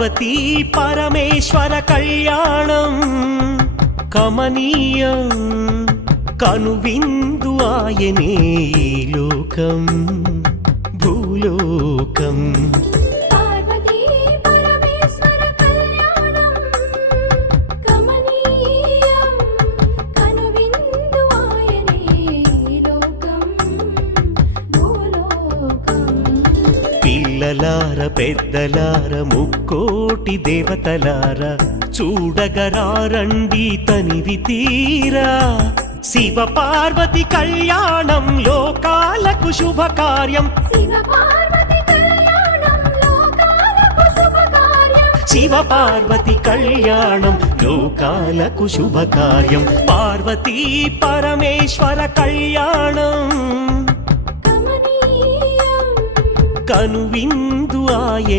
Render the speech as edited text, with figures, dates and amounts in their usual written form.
పార్వతీ పరమేశ్వర కళ్యాణం కమనీయం కనువిందు ఆయనే ఈ లోకం భూలోకం పార్వతీ పరమేశ్వర కళ్యాణం కమనీయం కనువిందు ఆయనే ఈ లోకం భూలోకం పిల్లలార పెద్దలార ముక్కోటి దేవతలార చూడగరారండి తనివి తీరా శివ పార్వతి కళ్యాణం లోకాలకు శుభకార్యం శివ పార్వతి కళ్యాణం లోకాలకు శుభకార్యం శివ పార్వతి కళ్యాణం లోకాలకు శుభకార్యం పార్వతీ పరమేశ్వర కళ్యాణం కమనీయం కనువిందు ఆయనే